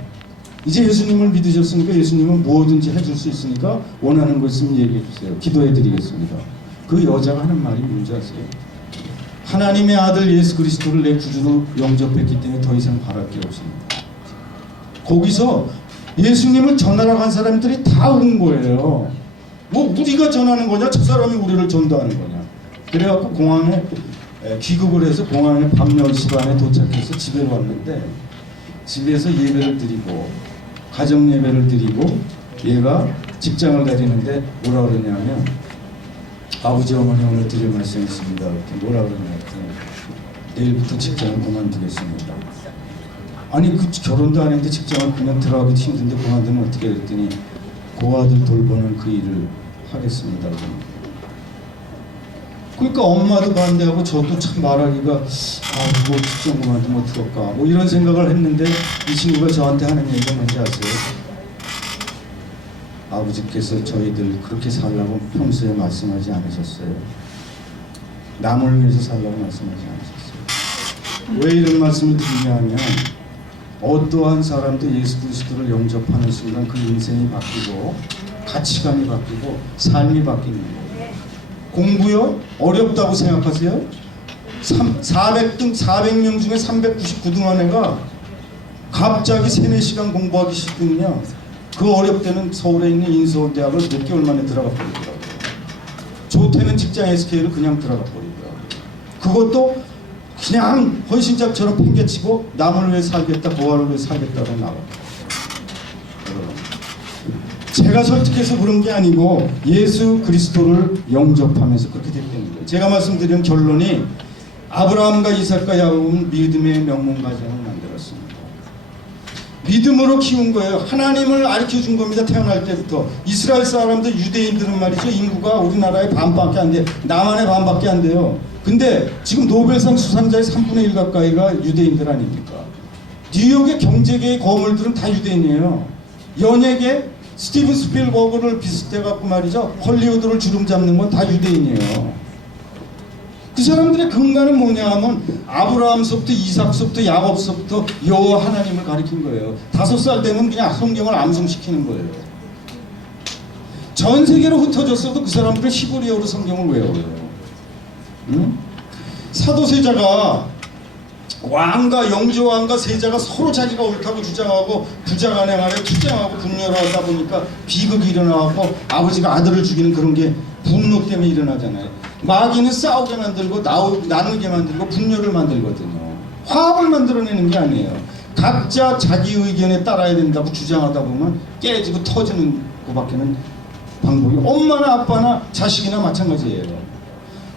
이제 예수님을 믿으셨으니까 예수님은 뭐든지 해줄 수 있으니까 원하는 거 있으면 얘기해 주세요. 기도해 드리겠습니다. 그 여자가 하는 말이 뭔지 아세요? 하나님의 아들 예수 그리스도를 내 구주로 영접했기 때문에 더 이상 바랄 게 없습니다. 거기서 예수님을 전하러 간 사람들이 다 온 거예요. 뭐 우리가 전하는 거냐? 저 사람이 우리를 전도하는 거냐? 그래갖고 공항에 귀국을 해서 공항에 밤 10시 반에 도착해서 집에 왔는데 집에서 예배를 드리고 가정 예배를 드리고 얘가 직장을 다니는데 뭐라 그러냐면 아버지 어머니 오늘 드릴 말씀이 있습니다. 뭐라 그러냐 했더니 내일부터 직장을 그만두겠습니다. 아니 그 결혼도 안 했는데 직장을 그냥 들어가기도 힘든데 그만두면 어떻게 했더니 고아들 돌보는 그 일을 하겠습니다. 그러니까 엄마도 반대하고 저도 참 말하기가 뭐 직장 그만두면 어떡할까 뭐 이런 생각을 했는데 이 친구가 저한테 하는 얘기가 뭔지 아세요? 아버지께서 저희들 그렇게 살라고 평소에 말씀하지 않으셨어요. 남을 위해서 살라고 말씀하지 않으셨어요. 왜 이런 말씀을 드리냐면 어떠한 사람도 예수 그리스도를 영접하는 순간 그 인생이 바뀌고 가치관이 바뀌고 삶이 바뀌는 거예요. 공부요? 어렵다고 생각하세요? 400명 중에 399등 한 애가 갑자기 3-4시간 공부하기 시작하면 그 어렵대는 서울에 있는 인서울대학을 몇 개월 만에 들어가 버리더라고요. 좋대는 직장 SK를 그냥 들어가 버리더라고요. 그것도 그냥 헌신자처럼 팽개치고 남을 위해 살겠다, 고아를 위해 살겠다고 나와요. 제가 설득해서 그런 게 아니고 예수 그리스도를 영접하면서 그렇게 됐다는 거예요. 제가 말씀드린 결론이 아브라함과 이삭과 야곱은 믿음의 명문 가정을 만들었습니다. 믿음으로 키운 거예요. 하나님을 가르쳐 준 겁니다. 태어날 때부터. 이스라엘 사람들, 유대인들은 말이죠. 인구가 우리나라의 반밖에 안 돼. 남한의 반밖에 안 돼요. 근데 지금 노벨상 수상자의 3분의 1 가까이가 유대인들 아닙니까? 뉴욕의 경제계의 거물들은 다 유대인이에요. 연예계 스티븐 스필버그를 비슷해갖고 말이죠. 헐리우드를 주름 잡는 건 다 유대인이에요. 그 사람들의 근간은 뭐냐 하면 아브라함서부터 이삭서부터 야곱서부터 여호와 하나님을 가리킨 거예요. 5살 되면 그냥 성경을 암송시키는 거예요. 전 세계로 흩어졌어도 그 사람들은 히브리어로 성경을 외워요. 응? 사도세자가 왕과 영조왕과 세자가 서로 자기가 옳다고 주장하고 부자간에 말에 투쟁하고 분열을 하다 보니까 비극이 일어나고 아버지가 아들을 죽이는 그런 게 분노 때문에 일어나잖아요. 마귀는 싸우게 만들고 나누게 만들고 분열을 만들거든요. 화합을 만들어내는 게 아니에요. 각자 자기 의견에 따라야 된다고 주장하다 보면 깨지고 터지는 것밖에는 방법이 엄마나 아빠나 자식이나 마찬가지예요.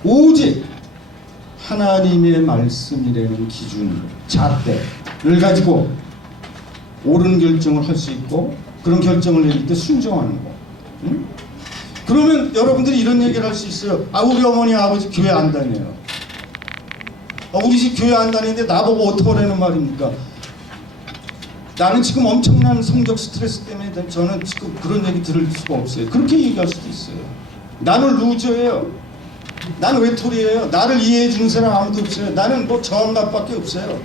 오직 하나님의 말씀이라는 기준, 잣대를 가지고 옳은 결정을 할 수 있고 그런 결정을 내릴 때 순종하는 거. 응? 그러면 여러분들이 이런 얘기를 할 수 있어요. 우리 어머니 아버지 교회 안 다녀요. 우리 집 교회 안 다니는데 나보고 어떡하라는 말입니까? 나는 지금 엄청난 성적 스트레스 때문에 저는 지금 그런 얘기 들을 수가 없어요. 그렇게 얘기할 수도 있어요. 나는 루저예요. 나는 외톨이에요. 나를 이해해 주는 사람 아무도 없어요. 나는 뭐 저항갑밖에 없어요.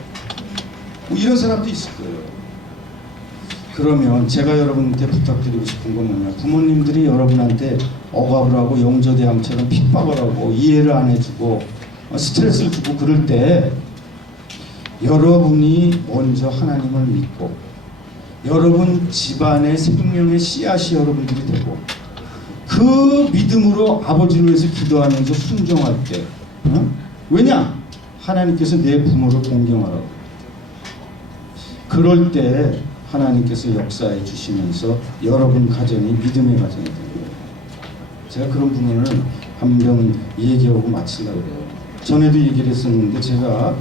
뭐 이런 사람도 있을 거예요. 그러면 제가 여러분한테 부탁드리고 싶은 건 뭐냐, 부모님들이 여러분한테 억압을 하고 영조대왕처럼 핍박을 하고 이해를 안 해주고 스트레스를 주고 그럴 때 여러분이 먼저 하나님을 믿고 여러분 집안의 생명의 씨앗이 여러분들이 되고 그 믿음으로 아버지를 위해서 기도하면서 순종할 때, 왜냐? 하나님께서 내 부모를 공경하라고. 그럴 때 하나님께서 역사해 주시면서 여러분 가정이 믿음의 가정이 되는 거예요. 제가 그런 부분을 한번 얘기하고 마치려고 해요. 전에도 얘기를 했었는데 제가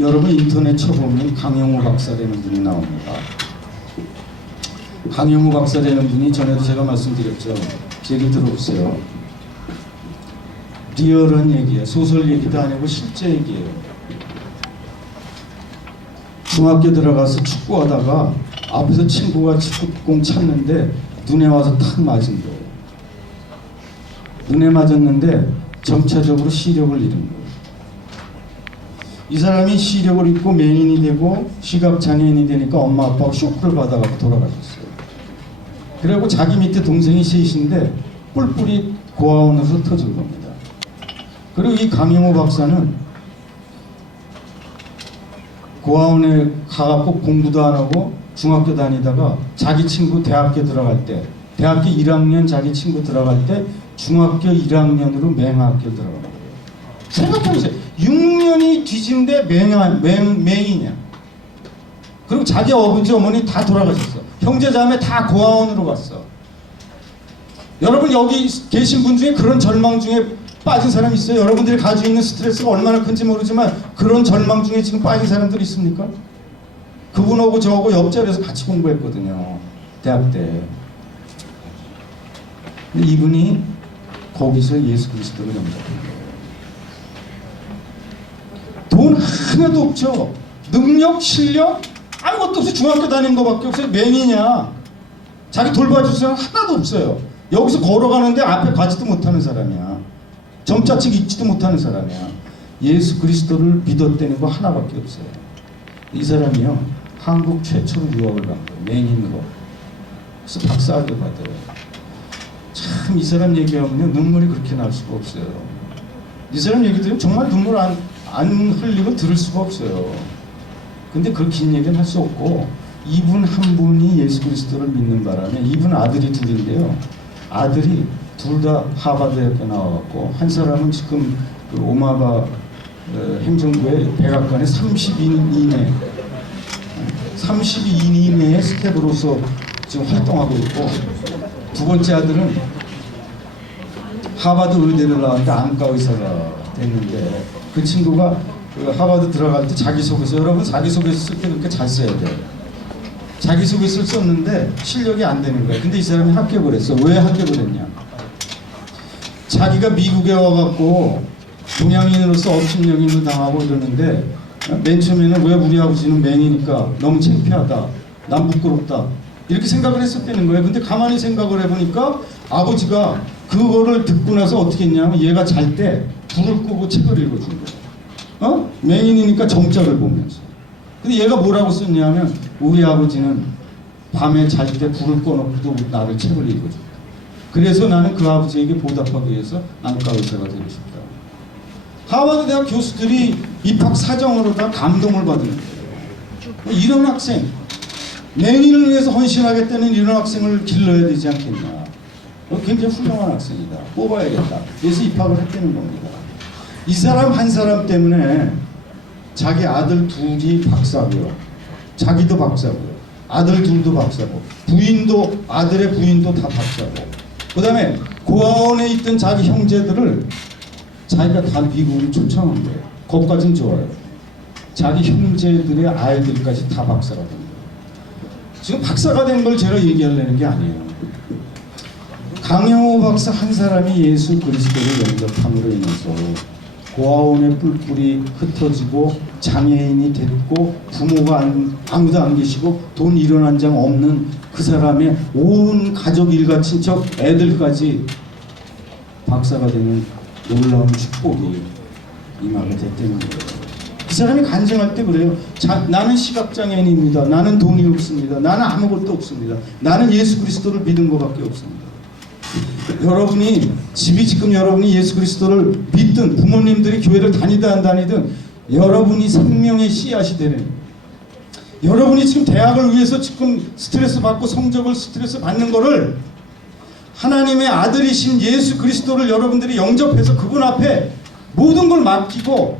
여러분 인터넷 쳐보면 강영호 박사라는 분이 나옵니다. 강영호 박사라는 분이 전에도 제가 말씀드렸죠. 얘기 들어보세요. 리얼한 얘기예요. 소설 얘기도 아니고 실제 얘기예요. 중학교 들어가서 축구하다가 앞에서 친구가 축구공 찼는데 눈에 와서 탁 맞은 거예요. 눈에 맞았는데 점차적으로 시력을 잃은 거예요. 이 사람이 시력을 잃고 맹인이 되고 시각장애인이 되니까 엄마 아빠가 쇼크를 받아가지고 돌아가셨어요. 그리고 자기 밑에 동생이 셋인데 뿔뿔이 고아원으로 터진 겁니다. 그리고 이 강영호 박사는 고아원에 가갖고 공부도 안 하고 중학교 다니다가 자기 친구 대학교 들어갈 때, 대학교 1학년 자기 친구 들어갈 때 중학교 1학년으로 맹학교 들어간 거예요. 생각해보세요. 6년이 뒤진데 맹이냐. 그리고 자기 아버지 어머니 다 돌아가셨어. 형제 자매 다 고아원으로 갔어. 여러분 여기 계신 분 중에 그런 절망 중에 빠진 사람 있어요? 여러분들이 가지고 있는 스트레스가 얼마나 큰지 모르지만 그런 절망 중에 지금 빠진 사람들 있습니까? 그분하고 저하고 옆자리에서 같이 공부했거든요. 대학 때. 근데 이분이 거기서 예수 그리스도를 영접한 거예요. 돈 하나도 없죠. 능력, 실력 아무것도 없어요. 중학교 다니는 거밖에 없어요. 맹이냐. 자기 돌봐줄 사람 하나도 없어요. 여기서 걸어가는데 앞에 가지도 못하는 사람이야. 점자책 읽지도 못하는 사람이야. 예수 그리스도를 믿었다는 거 하나밖에 없어요. 이 사람이요 한국 최초로 유학을 간 거예요. 맹인으로. 그래서 박사학위 받아요. 참 이 사람 얘기하면 눈물이 그렇게 날 수가 없어요. 이 사람 얘기 들으면 정말 눈물 안 흘리고 들을 수가 없어요. 근데 그 긴 얘기는 할 수 없고 이분 한 분이 예수 그리스도를 믿는 바람에 이분 아들이 둘인데요. 아들이 둘 다 하버드 대학교 나와갖고 한 사람은 지금 그 오마바 행정부의 백악관에 30인 이내의 스텝으로서 지금 활동하고 있고 두 번째 아들은 하버드 의대를 나왔는데 안과 의사가 됐는데 그 친구가 그 하버드 들어갈 때 자기소개서 여러분 자기소개서 쓸 때 그렇게 잘 써야 돼요. 자기소개서를 썼는데 실력이 안 되는 거야. 근데 이 사람이 합격을 했어. 왜 합격을 했냐? 자기가 미국에 와갖고 동양인으로서 업신여김을 당하고 이러는데 맨 처음에는 왜 우리 아버지는 맹이니까 너무 창피하다, 난 부끄럽다 이렇게 생각을 했었다는 거예요. 근데 가만히 생각을 해보니까 아버지가 그거를 듣고 나서 어떻게 했냐면 얘가 잘 때 불을 끄고 책을 읽어준 거예요. 맹인이니까 정자를 보면서. 근데 얘가 뭐라고 썼냐면 우리 아버지는 밤에 잘 때 불을 꺼놓고도 나를 책을 읽어줬다. 그래서 나는 그 아버지에게 보답하기 위해서 안과 의사가 되고 싶다. 하버드 대학 교수들이 입학 사정으로 다 감동을 받는 거예요. 이런 학생, 맹인을 위해서 헌신하겠다는 이런 학생을 길러야 되지 않겠나. 굉장히 훌륭한 학생이다. 뽑아야겠다. 그래서 입학을 했다는 겁니다. 이 사람 한 사람 때문에 자기 아들 둘이 박사고요. 자기도 박사고요. 아들 둘도 박사고. 부인도, 아들의 부인도 다 박사고. 그 다음에 고아원에 있던 자기 형제들을 자기가 다 미국으로 초청한 거예요. 거기까지는 좋아요. 자기 형제들의 아이들까지 다 박사가 된 거예요. 지금 박사가 된 걸 제가 얘기하려는 게 아니에요. 강영호 박사 한 사람이 예수 그리스도를 영접함으로 인해서 고아원의 뿔뿔이 흩어지고 장애인이 됐고 부모가 아무도 안 계시고 돈 1원 한 장 없는 그 사람의 온 가족 일가 친척 애들까지 박사가 되는 놀라운 축복이 임하게 됐다는 거예요. 그 사람이 간증할 때 그래요. 나는 시각장애인입니다. 나는 돈이 없습니다. 나는 아무것도 없습니다. 나는 예수 그리스도를 믿은 것밖에 없습니다. 여러분이 집이 지금 여러분이 예수 그리스도를 믿든 부모님들이 교회를 다니든 안 다니든 여러분이 생명의 씨앗이 되는, 여러분이 지금 대학을 위해서 지금 스트레스 받고 성적을 스트레스 받는 거를 하나님의 아들이신 예수 그리스도를 여러분들이 영접해서 그분 앞에 모든 걸 맡기고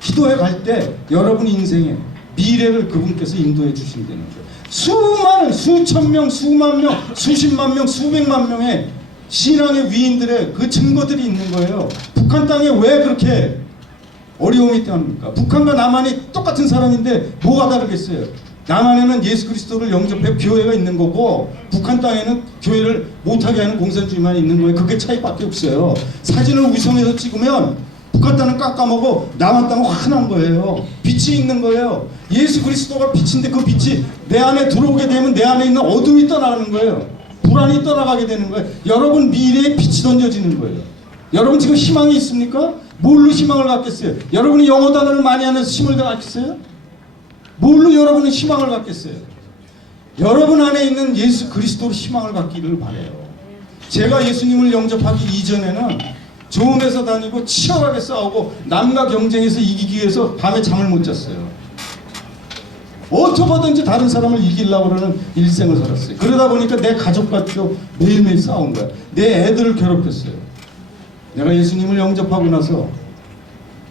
기도해 갈 때 여러분 인생의 미래를 그분께서 인도해 주신다는 거예요. 수많은 수천 명, 수만 명, 수십만 명, 수백만 명의 신앙의 위인들의 그 증거들이 있는 거예요. 북한 땅에 왜 그렇게 어려움이 있답니까? 북한과 남한이 똑같은 사람인데 뭐가 다르겠어요? 남한에는 예수 그리스도를 영접해 교회가 있는 거고 북한 땅에는 교회를 못하게 하는 공산주의만 있는 거예요. 그게 차이밖에 없어요. 사진을 위성에서 찍으면 북한 땅은 깜깜하고 남한 땅은 환한 거예요. 빛이 있는 거예요. 예수 그리스도가 빛인데 그 빛이 내 안에 들어오게 되면 내 안에 있는 어둠이 떠나는 거예요. 불안이 떠나가게 되는 거예요. 여러분 미래에 빛이 던져지는 거예요. 여러분 지금 희망이 있습니까? 뭘로 희망을 갖겠어요? 여러분이 영어 단어를 많이 하면서 힘을 갖겠어요? 뭘로 여러분은 희망을 갖겠어요? 여러분 안에 있는 예수 그리스도로 희망을 갖기를 바라요. 제가 예수님을 영접하기 이전에는 좋은 회사 다니고 치열하게 싸우고 남과 경쟁해서 이기기 위해서 밤에 잠을 못 잤어요. 어떻게든지 다른 사람을 이기려고 그러는 일생을 살았어요. 그러다 보니까 내 가족과도 매일매일 싸운 거야. 내 애들을 괴롭혔어요. 내가 예수님을 영접하고 나서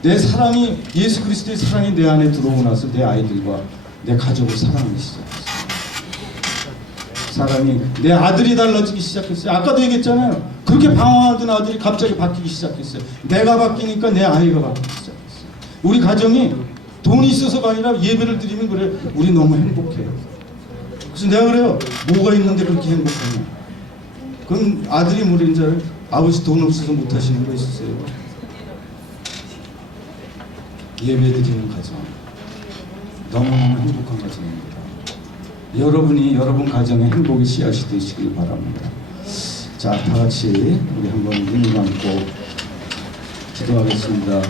내 사랑이, 예수 그리스도의 사랑이 내 안에 들어오고 나서 내 아이들과 내 가족을 사랑하기 시작했어요. 사랑이 내 아들이 달라지기 시작했어요. 아까도 얘기했잖아요. 그렇게 방황하던 아들이 갑자기 바뀌기 시작했어요. 내가 바뀌니까 내 아이가 바뀌기 시작했어요. 우리 가정이 돈이 있어서가 아니라 예배를 드리면 그래, 우리 너무 행복해요. 그래서 내가 그래요. 뭐가 있는데 그렇게 행복하냐. 그럼 아들이 뭐라는 줄 알아요? 아버지 돈 없어서 못 하시는 거 있었어요. 예배 드리는 가정 너무너무 행복한 가정입니다. 여러분이 여러분 가정의 행복의 씨앗이 되시길 바랍니다. 자, 다 같이 우리 한번 눈을 감고 기도하겠습니다.